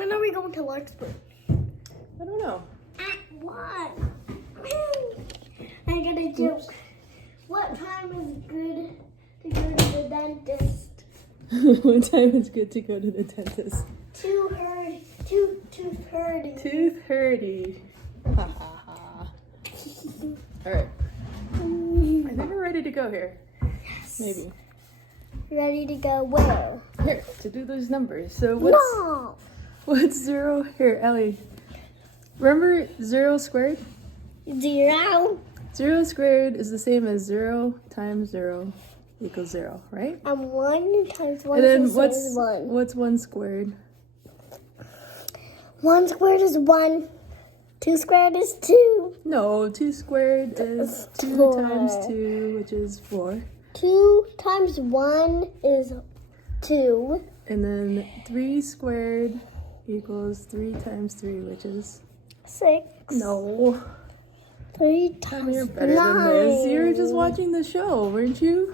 When are we going to Larkspur? I don't know. At what? I got a joke. What time is good to go to the dentist? What time is good to go to the dentist? 2:30. 2:30. Ha ha ha. All right. I think we're ready to go here. Yes. Maybe. Ready to go where? Here, to do those numbers. So what's 0? Here, Ellie. Remember 0 squared? 0. 0 squared is the same as 0 times 0 equals 0, right? And 1 times 1 And then is the same as 1. what's 1 squared? 1 squared is 1. 2 squared is 2. No, 2 squared is 2 4. times 2, which is 4. 2 times 1 is 2. And then 3 squared equals 3 times 3, which is 6. no. 3 Tell me you're times better 9. than this. You were just watching the show, weren't you?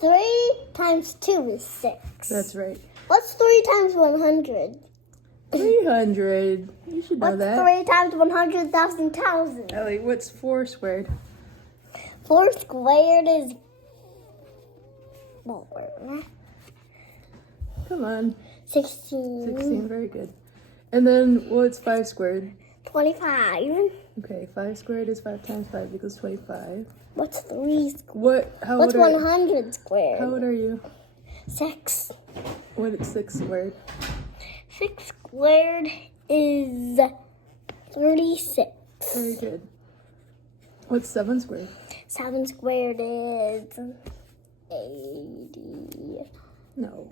3 times 2 is 6. That's right. What's 3 times 100? 300. You should know What's that. 3 times 100,000? Ellie, what's 4 squared? 4 squared is 4. Come on. 16. 16, very good. And then what's 5 squared? 25. Okay, 5 squared is 5 times 5 equals 25. What's 3 squared? What's What's 100 squared? How old are you? 6. What is 6 squared? 6 squared is 36. Very good. What's 7 squared? 7 squared is 80. No.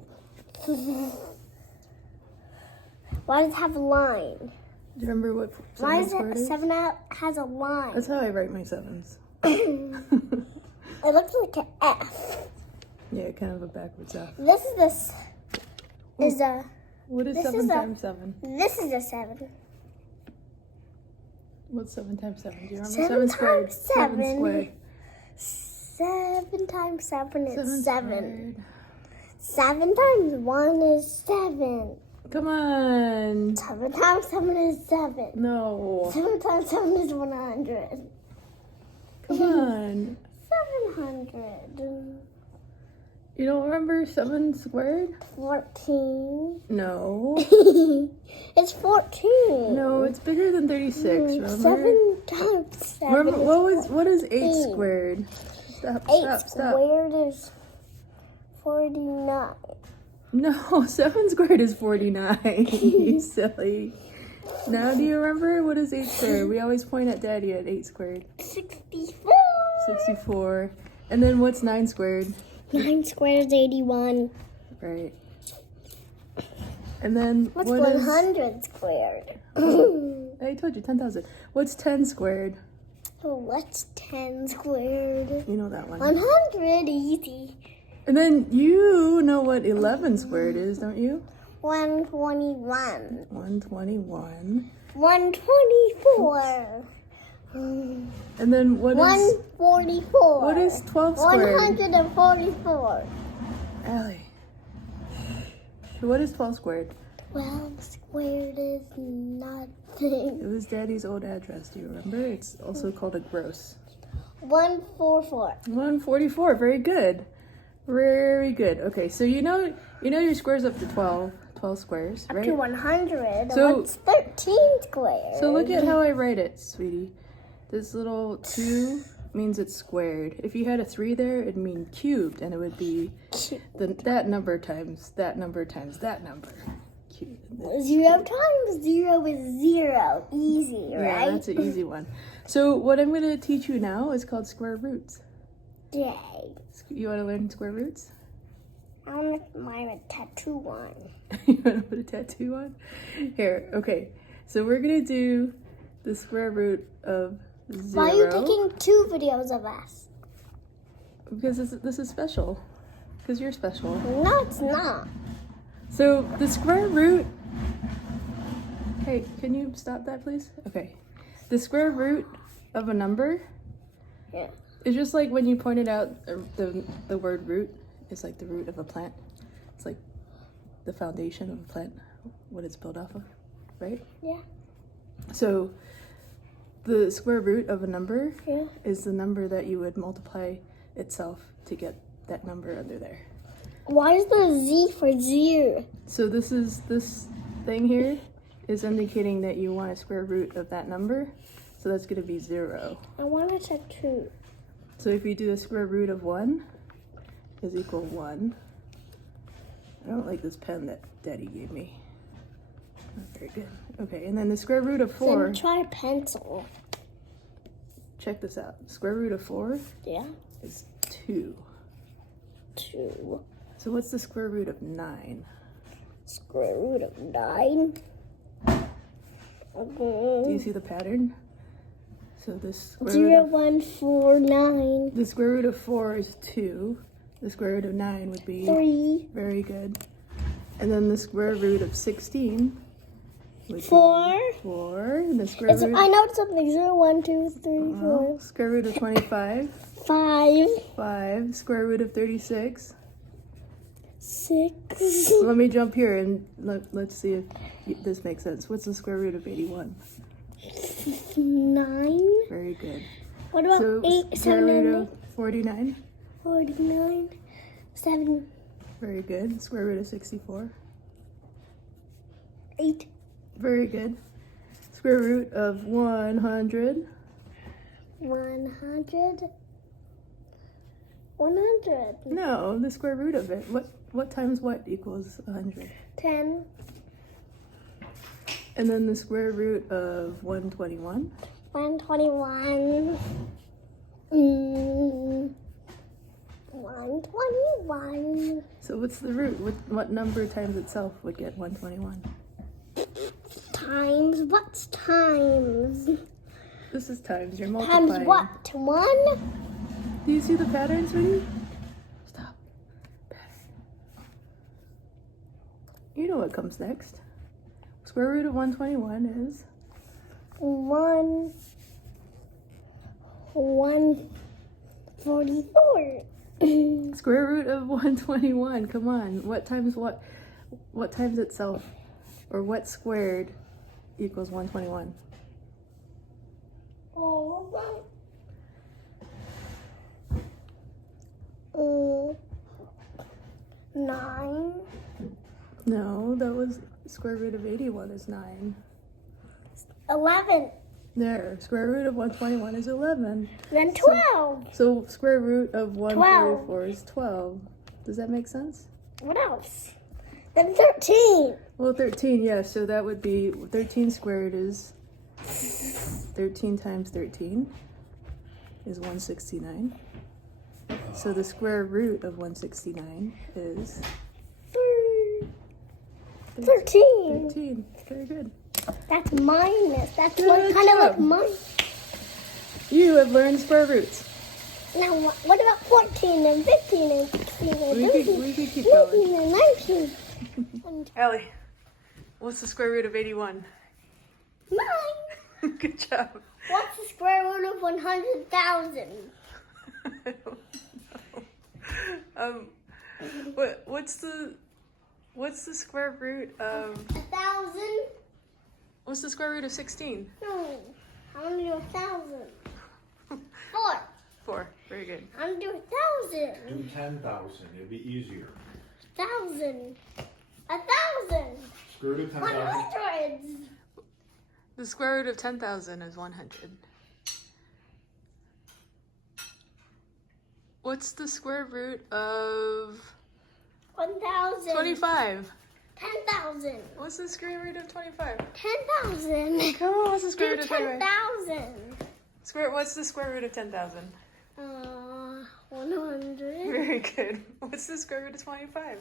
Why does it have a line? Do you remember what Why 7 does squared it is? 7 has a line? That's how I write my 7s. It looks like an F. Yeah, kind of a backwards F. This is a. What is This 7 is a- times 7? This is a 7. What's 7 times 7? Do you remember? 7 squared. times 7. 7 squared. 7 times 7 is 7. Squared. 7 times 1 is 7. Come on. 7 times 7 is 7. No. 7 times 7 is 100. Come on. 700. You don't remember 7 squared? 14. No. It's 14. No, it's bigger than 36, remember? 7 times 7 Remember, is what is 8 14. squared? Stop, 8 stop. squared is 49. No, 7 squared is 49. You silly. Now do you remember? What is 8 squared? We always point at Daddy at 8 squared. 64. 64. And then what's 9 squared? 9 squared is 81. Right. And then What's what is... 100 squared? I told you, 10,000. What's 10 squared? What's 10 squared? You know that one. 100, easy. And then you know what 11 squared is, don't you? 121. 121. 124. And then what is... 144. What is 12 squared? 144. Allie. What is 12 squared? 12 squared is It nothing. was Daddy's old address, do you remember? It's also called a gross. 144. 144, very good. Very good. Okay, so you know your squares up to 12 squares, Up right? to 100. So- What's 13 squared? So look at how I write it, sweetie. This little 2 means it's squared. If you had a 3 there, it'd mean cubed, and it would be that number times that number times that number. Cubed. 0 times 0 is 0. Easy, Yeah, right? that's an easy one. So what I'm going to teach you now is called square roots. Yay. You want to learn square roots? I want to put my tattoo on. You want to put a tattoo on? Here, okay. So we're going to do the square root of 0. Why are you taking 2 videos of us? Because this is special. Because you're special. No, it's not. So the square root... Hey, can you stop that, please? Okay. The square root of a number... Yeah. It's just like when you pointed out the word root is like the root of a plant. It's like the foundation of a plant. what it's built off of, right? Yeah. So the square root of a number Yeah. is the number that you would multiply itself to get that number under there. Why is the Z for 0? So this thing here is indicating that you want a square root of that number. So that's going to be 0. I want to check 2. So if you do the square root of 1 is equal 1. I don't like this pen that Daddy gave me. Not very good. Okay, and then the square root of 4. Then try pencil. Check this out. Square root of 4 Yeah. is 2. 2. So what's the square root of 9? Square root of 9. Do you see the pattern? So this square 0, root of, 1, 4, 9. the square root of 4 is 2. The square root of 9 would be 3. very good. And then the square root of 16 would 4. be 4. And the square root I know it's something. 0, 1, 2, 3, 4. square root of 25, 5. 5. Square root of 36. 6. So let me jump here and let's see if this makes sense. What's the square root of 81? 9. Very good. What about So 8, square 7, root and of 49? 49. 7, Very good. Square root of 64? 8. Very good. Square root of 100? 100. 100. No, the square root of it. What times what equals 100? 10. And then the square root of 121? 121. 121. So what's the root? What number times itself would get 121? Times. What's times? This is times. You're multiplying. Times what? 1? Do you see the pattern, sweetie? Stop. Pattern. You know what comes next. Square root of 121 is? 144. Square root of 121. Come on. What times what? What times itself? Or what squared equals 121? Oh, 9. No, that was square root of 81 is 9. 11. There, square root of 121 is 11. Then 12. So square root of 144 is 12. Does that make sense? What else? Then 13. Well, 13, yeah, so that would be 13 squared is 13 times 13 is 169. So the square root of 169 is 13. 13. Very good. That's minus. That's Good kind of job. like mine. You have learned square roots. Now, what about 14 and 15 and 16 and We 17 could keep going. 18 and 19? Allie, what's the square root of 81? 9. Good job. What's the square root of 100,000? I don't know. What's the square root of 1,000? what's the square root of 16? No. I'm going to do 1,000. 4. 4. Very good. I'm going to do 1,000. Do 10,000. It'll be easier. 1,000. 1,000. Square root of 10,000. 100. The square root of 10,000 is 100. What's the square root of 1,000. 25? 10,000. What's the square root of 25? 10,000. Come on, what's the square Do root of 25? 10,000. What's the square root of 10,000? 100. Very good. What's the square root of 25?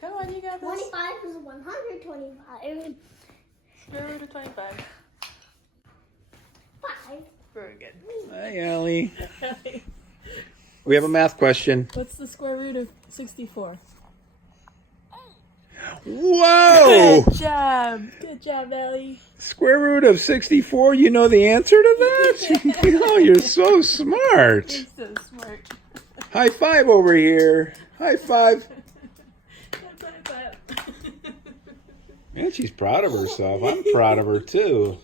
Come on, you got this. 25 is 125. Square root of 25. 5. Very good. Hi, Allie. We have a math question. What's the square root of 64? Whoa! Good job. Good job, Ellie. Square root of 64, you know the answer to that? Oh, you're so smart. You're so smart. High five over here. High five. Man, she's proud of herself. I'm proud of her too.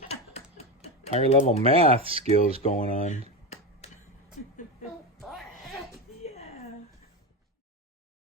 Higher level math skills going on.